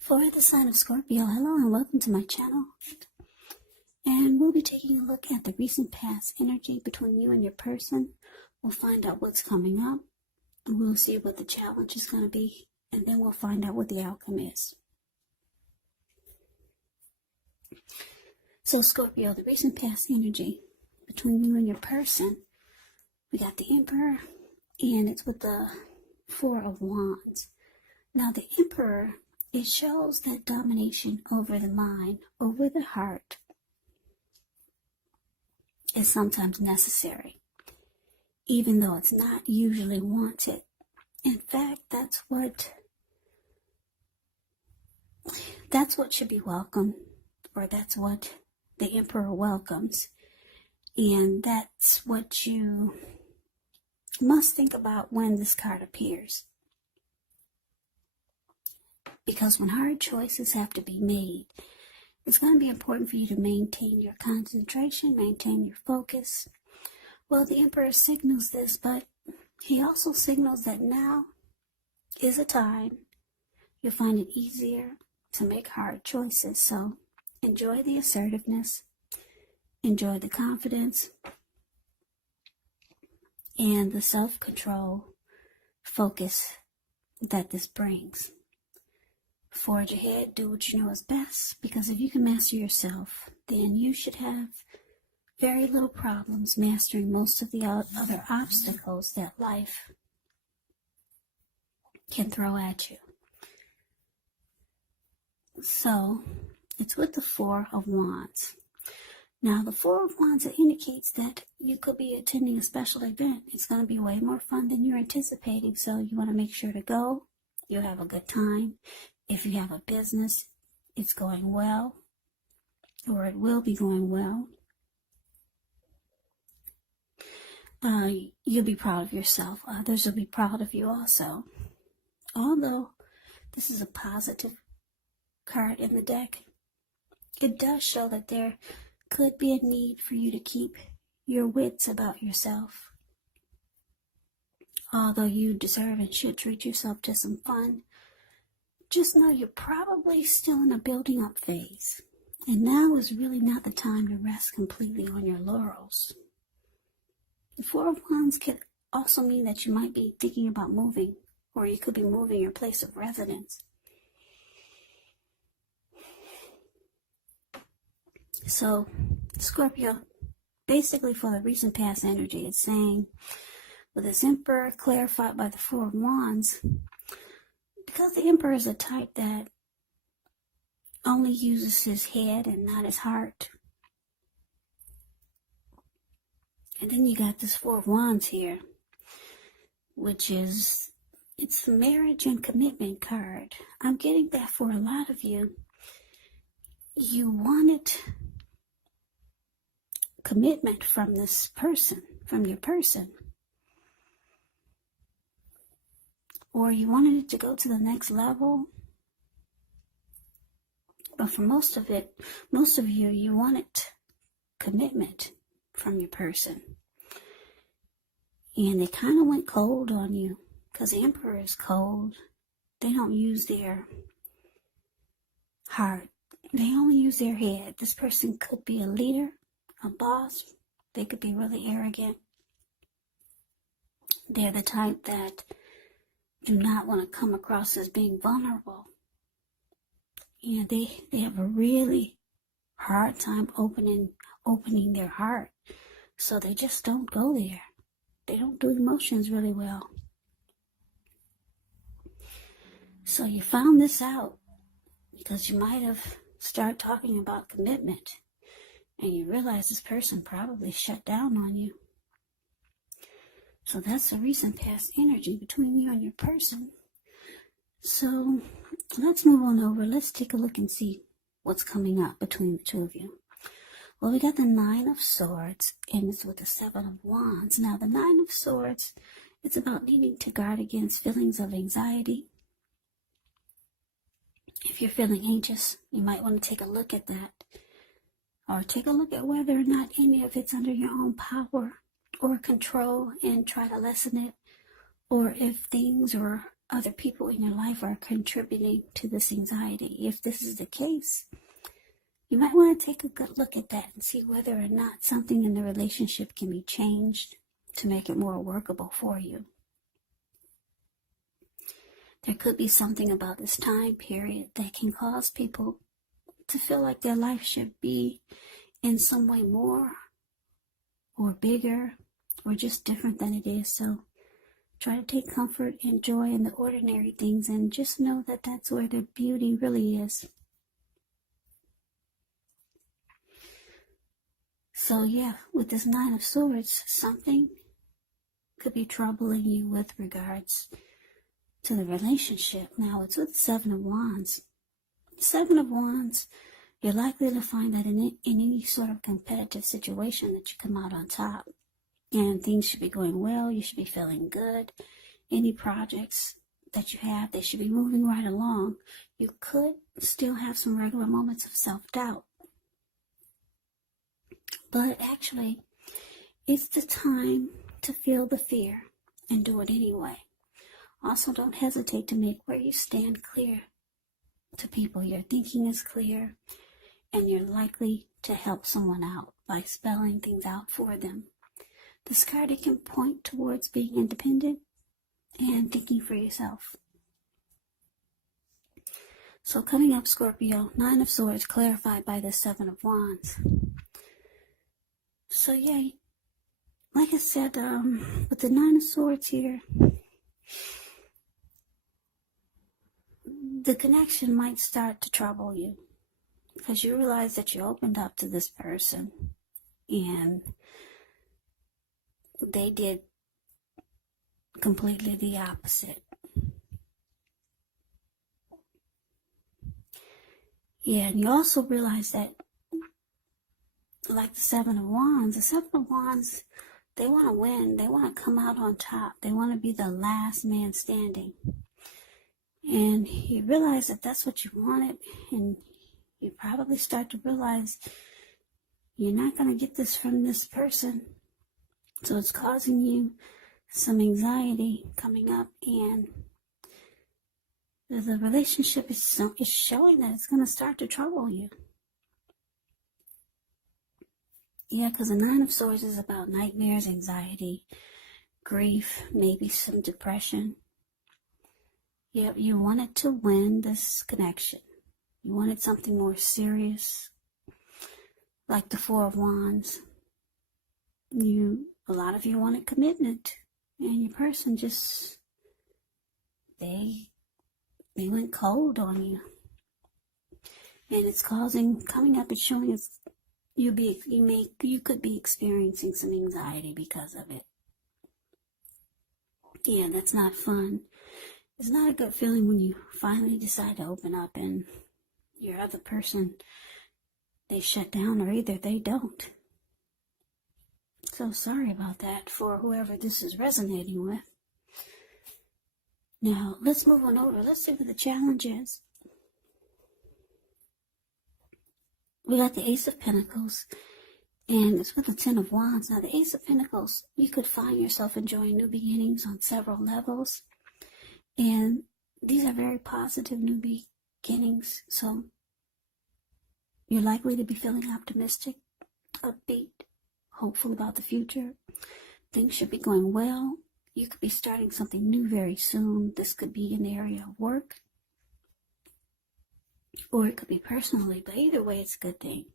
For the sign of Scorpio, hello and welcome to my channel. And we'll be taking a look at the recent past energy between you and your person. We'll find out what's coming up. And we'll see what the challenge is going to be. And then we'll find out what the outcome is. So Scorpio, the recent past energy between you and your person. We got the Emperor, and it's with the Four of Wands. Now the Emperor, it shows that domination over the mind, over the heart, is sometimes necessary, even though it's not usually wanted. In fact, that's what should be welcomed, or that's what the Emperor welcomes. And that's what you must think about when this card appears. Because when hard choices have to be made, it's going to be important for you to maintain your concentration, maintain your focus. Well, the Emperor signals this, but he also signals that now is a time you'll find it easier to make hard choices. So enjoy the assertiveness, enjoy the confidence, and the self-control, focus that this brings. Forge ahead, do what you know is best, because if you can master yourself, then you should have very little problems mastering most of the other obstacles that life can throw at you. So, it's with the Four of Wands. Now, the Four of Wands, it indicates that you could be attending a special event. It's going to be way more fun than you're anticipating, so you want to make sure to go. You'll have a good time. If you have a business, it's going well, or it will be going well. You'll be proud of yourself. Others will be proud of you also. Although this is a positive card in the deck, it does show that there could be a need for you to keep your wits about yourself. Although you deserve and should treat yourself to some fun, just know you're probably still in a building up phase. And now is really not the time to rest completely on your laurels. The Four of Wands could also mean that you might be thinking about moving, or you could be moving your place of residence. So, Scorpio, basically for the recent past energy, it's saying, with this Emperor clarified by the Four of Wands, because the Emperor is a type that only uses his head and not his heart. And then you got this Four of Wands here, which is, it's the marriage and commitment card. I'm getting that for a lot of you. You wanted commitment from this person, from your person. Or you wanted it to go to the next level. But for most of you, you wanted commitment from your person. And they kind of went cold on you, because the Emperor is cold. They don't use their heart. They only use their head. This person could be a leader, a boss. They could be really arrogant. They're the type that do not want to come across as being vulnerable. And they have a really hard time opening their heart. So they just don't go there. They don't do emotions really well. So you found this out because you might have started talking about commitment, and you realize this person probably shut down on you. So that's a recent past energy between you and your person. So let's move on over. Let's take a look and see what's coming up between the two of you. Well, we got the Nine of Swords, and it's with the Seven of Wands. Now, the Nine of Swords, it's about needing to guard against feelings of anxiety. If you're feeling anxious, you might want to take a look at that. Or take a look at whether or not any of it's under your own power or control and try to lessen it. Or if things or other people in your life are contributing to this anxiety. If this is the case, you might want to take a good look at that and see whether or not something in the relationship can be changed to make it more workable for you. There could be something about this time period that can cause people to feel like their life should be in some way more or bigger or just different than it is. So try to take comfort and joy in the ordinary things and just know that that's where the beauty really is. So yeah, with this Nine of Swords, something could be troubling you with regards to the relationship. Now it's with the Seven of Wands. Seven of Wands, you're likely to find that in any sort of competitive situation that you come out on top. And things should be going well. You should be feeling good. Any projects that you have, they should be moving right along. You could still have some regular moments of self-doubt. But actually, it's the time to feel the fear and do it anyway. Also, don't hesitate to make where you stand clear to people. Your thinking is clear, and you're likely to help someone out by spelling things out for them. This card, it can point towards being independent and thinking for yourself. So coming up, Scorpio, Nine of Swords clarified by the Seven of Wands. So yeah, like I said, with the Nine of Swords here, the connection might start to trouble you because you realize that you opened up to this person and they did completely the opposite. Yeah, and you also realize that, like the Seven of Wands, they want to win. They want to come out on top. They want to be the last man standing. And you realize that that's what you wanted, and you probably start to realize you're not going to get this from this person. So it's causing you some anxiety coming up, and the relationship is showing that it's going to start to trouble you. Yeah, because the Nine of Swords is about nightmares, anxiety, grief, maybe some depression. Yeah, you wanted to win this connection. You wanted something more serious, like the Four of Wands. A lot of you wanted commitment, and your person just, they went cold on you. And it's coming up, it's showing us you could be experiencing some anxiety because of it. Yeah, that's not fun. It's not a good feeling when you finally decide to open up and your other person, they shut down, or either they don't. So sorry about that for whoever this is resonating with. Now, let's move on over. Let's see what the challenge is. We got the Ace of Pentacles, and it's with the Ten of Wands. Now, the Ace of Pentacles, you could find yourself enjoying new beginnings on several levels. And these are very positive new beginnings. So you're likely to be feeling optimistic, upbeat, hopeful about the future. Things should be going well. You could be starting something new very soon. This could be in the area of work, or it could be personally, but either way, it's a good thing.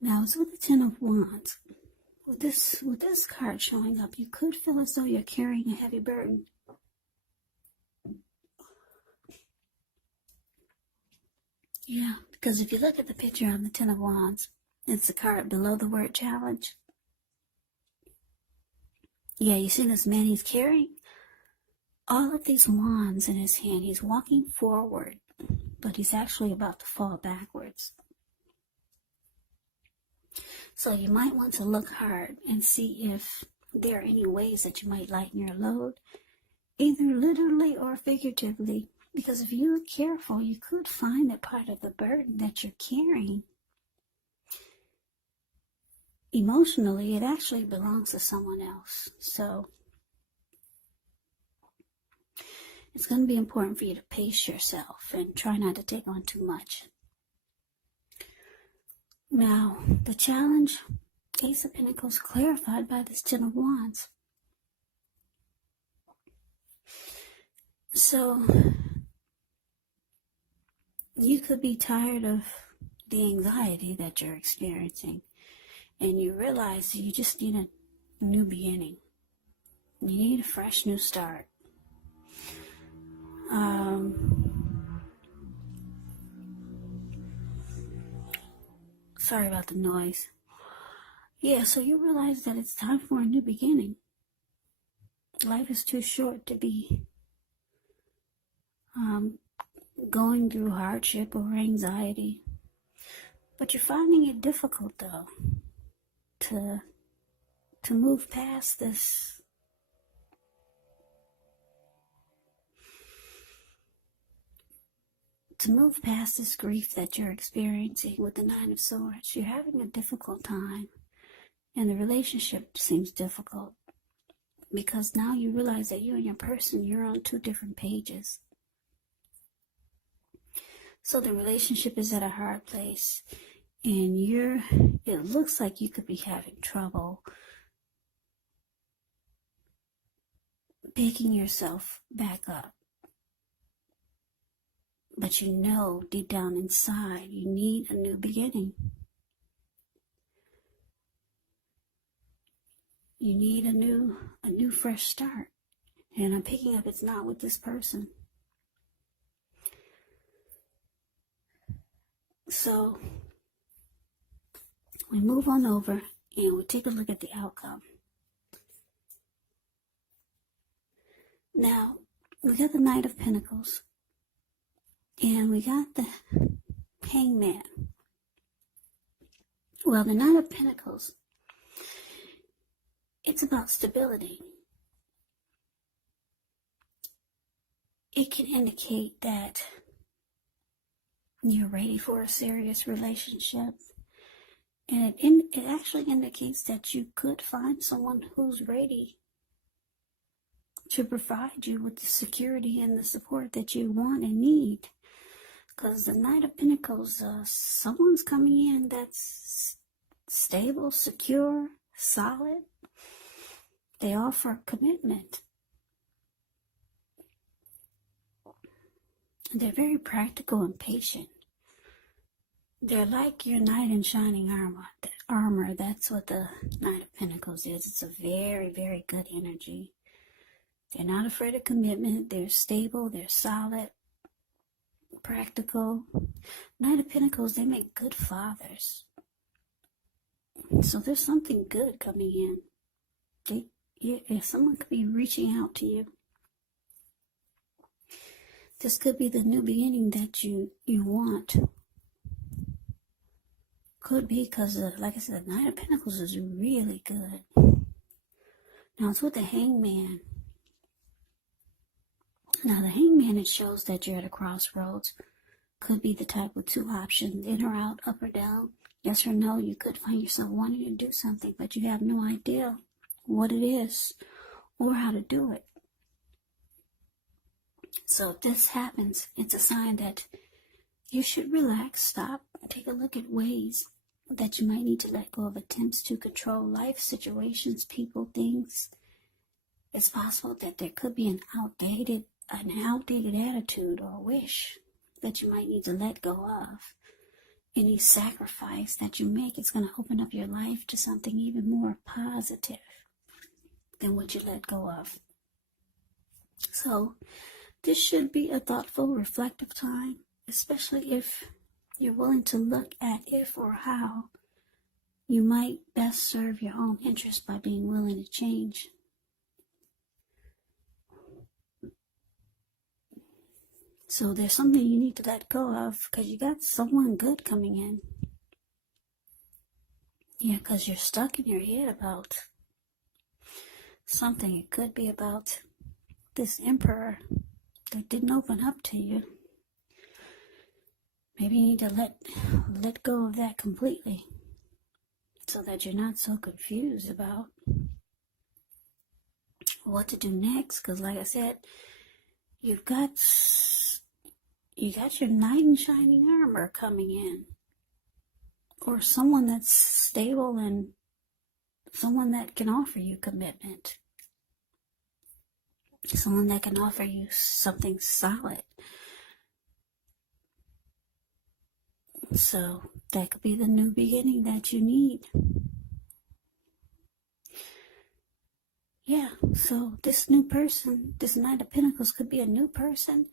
Now, it's with the Ten of Wands. With this card showing up, you could feel as though you're carrying a heavy burden. Yeah, because if you look at the picture on the Ten of Wands, it's the card below the word challenge. Yeah, you see this man, he's carrying all of these wands in his hand. He's walking forward, but he's actually about to fall backwards. So you might want to look hard and see if there are any ways that you might lighten your load, either literally or figuratively. Because if you look careful, you could find that part of the burden that you're carrying, emotionally, it actually belongs to someone else. So it's going to be important for you to pace yourself and try not to take on too much. Now, the challenge, Ace of Pentacles, clarified by this Ten of Wands. So, you could be tired of the anxiety that you're experiencing, and you realize you just need a new beginning. You need a fresh new start. Sorry about the noise. Yeah, so you realize that it's time for a new beginning. Life is too short to be going through hardship or anxiety. But you're finding it difficult, though, to move past this. To move past this grief that you're experiencing with the Nine of Swords. You're having a difficult time, and the relationship seems difficult because now you realize that you and your person, you're on two different pages. So the relationship is at a hard place, and it looks like you could be having trouble picking yourself back up. But you know deep down inside you need a new beginning. You need a new fresh start. And I'm picking up it's not with this person. So we move on over and we take a look at the outcome. Now, we got the Knight of Pentacles. And we got the Hangman. Well, the Knight of Pentacles, it's about stability. It can indicate that you're ready for a serious relationship. And it actually indicates that you could find someone who's ready to provide you with the security and the support that you want and need. Because the Knight of Pentacles, someone's coming in that's stable, secure, solid. They offer commitment. They're very practical and patient. They're like your knight in shining armor. That's what the Knight of Pentacles is. It's a very, very good energy. They're not afraid of commitment. They're stable. They're solid. Practical. Knight of Pentacles, they make good fathers. So there's something good coming in. Someone could be reaching out to you. This could be the new beginning that you want. Could be because, like I said, the Knight of Pentacles is really good. Now it's with the Hangman. Now the Hangman, it shows that you're at a crossroads. Could be the type with two options, in or out, up or down, yes or no. You could find yourself wanting to do something, but you have no idea what it is or how to do it. So if this happens, it's a sign that you should relax, stop, take a look at ways that you might need to let go of attempts to control life, situations, people, things. It's possible that there could be an outdated attitude or wish that you might need to let go of. Any sacrifice that you make, it's going to open up your life to something even more positive than what you let go of. So this should be a thoughtful, reflective time, especially if you're willing to look at if or how you might best serve your own interests by being willing to change. So there's something you need to let go of because you got someone good coming in. Yeah, because you're stuck in your head about something. It could be about this emperor that didn't open up to you. Maybe you need to let go of that completely so that you're not so confused about what to do next. Because like I said, you got your knight in shining armor coming in, or someone that's stable and someone that can offer you commitment, someone that can offer you something solid. So that could be the new beginning that you need. Yeah, so this new person, this Knight of Pentacles, could be a new person.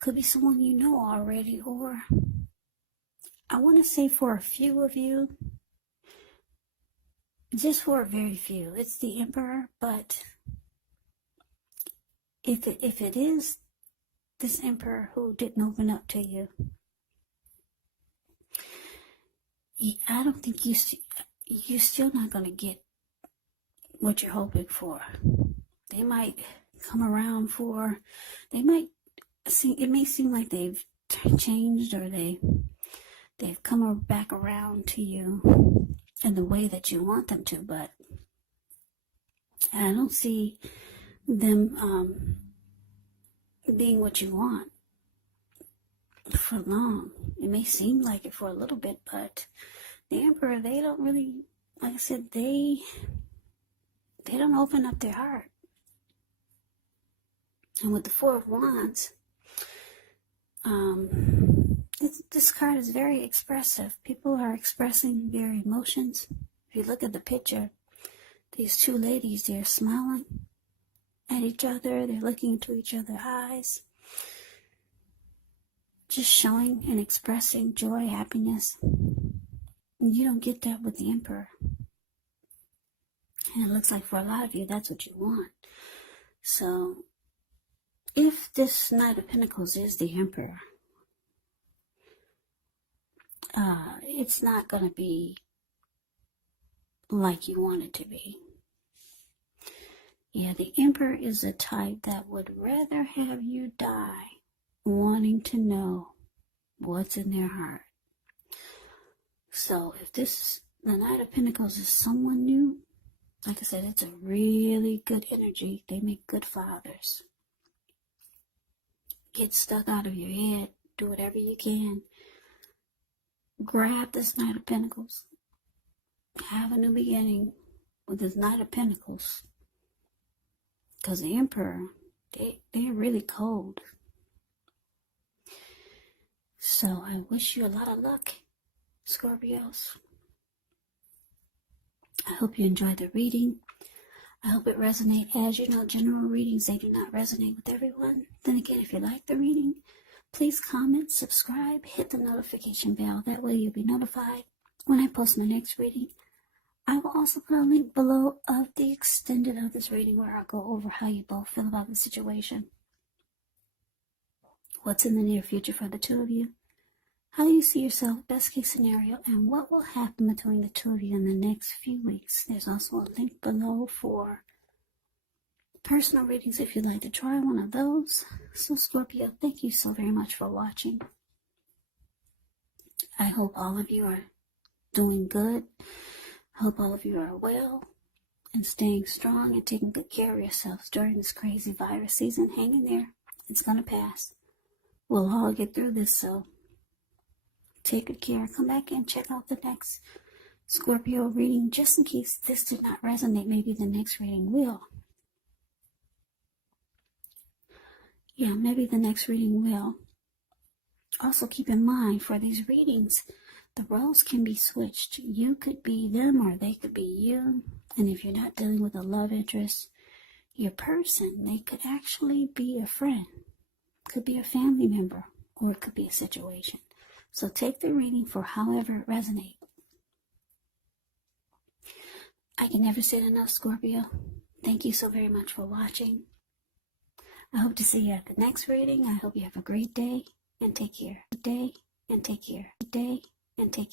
Could be someone you know already, or I want to say for a few of you, just for a very few, it's the Emperor. But if it is this Emperor who didn't open up to you, I don't think you're still not going to get what you're hoping for. They might come around for, it may seem like they've changed, or they've come back around to you in the way that you want them to, but I don't see them being what you want for long. It may seem like it for a little bit, but the Emperor, they don't really, like I said, they don't open up their heart. And with the Four of Wands, this card is very expressive. People are expressing their emotions. If you look at the picture, these two ladies, they're smiling at each other. They're looking into each other's eyes, just showing and expressing joy, happiness. And you don't get that with the Emperor. And it looks like for a lot of you, that's what you want. So if this Knight of Pentacles is the Emperor, it's not going to be like you want it to be. Yeah, the Emperor is a type that would rather have you die wanting to know what's in their heart. So if the Knight of Pentacles is someone new, like I said, it's a really good energy. They make good fathers. Get stuck out of your head. Do whatever you can. Grab this Knight of Pentacles. Have a new beginning with this Knight of Pentacles. Because the Emperor, they're really cold. So I wish you a lot of luck, Scorpios. I hope you enjoyed the reading. I hope it resonates. As you know, general readings, they do not resonate with everyone. Then again, if you like the reading, please comment, subscribe, hit the notification bell. That way you'll be notified when I post my next reading. I will also put a link below of the extended of this reading where I'll go over how you both feel about the situation. What's in the near future for the two of you? How do you see yourself, best case scenario, and what will happen between the two of you in the next few weeks? There's also a link below for personal readings if you'd like to try one of those. So Scorpio, thank you so very much for watching. I hope all of you are doing good. I hope all of you are well and staying strong and taking good care of yourselves during this crazy virus season. Hang in there. It's going to pass. We'll all get through this, so take good care. Come back and check out the next Scorpio reading just in case this did not resonate. Maybe the next reading will. Yeah, maybe the next reading will. Also keep in mind for these readings, the roles can be switched. You could be them or they could be you. And if you're not dealing with a love interest, your person, they could actually be a friend. Could be a family member, or it could be a situation. So take the reading for however it resonates. I can never say it enough, Scorpio. Thank you so very much for watching. I hope to see you at the next reading. I hope you have a great day and take care. Day and take care. Day and take care.